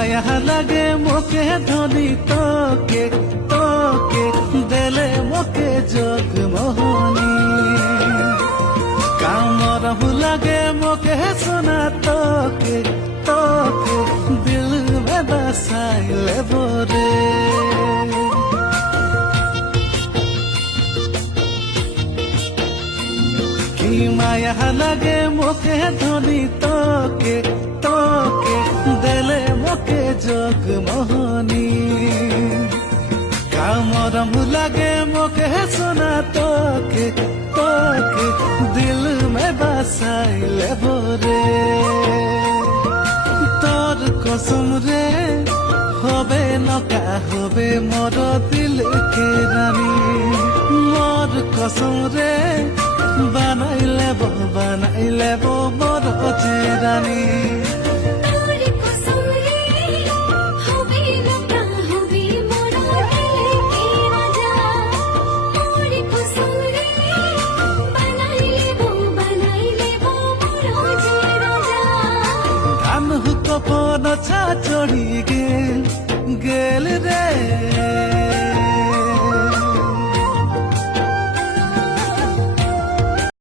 মায়া লাগে মোকে ধনী তোকে তোকে দেলে মোকে জগমোহনী কামরম লাগে মোকে সোনা তোকে তোকে দিল में बसाइले बोरे কি মায়া লাগে মোকে ধনী তোকে তোকে দেলে মোকে জগমোহনী কামরম লাগে মোকে সোনা তোকে তোকে দিল में बसाइले बोरे তোর কসম রে হবে নকা হবে মোর দিলকে রানী মোর কসম রে বানাইলে মোর যে রানী ধান হুক পন ছা চড়ি গেল রে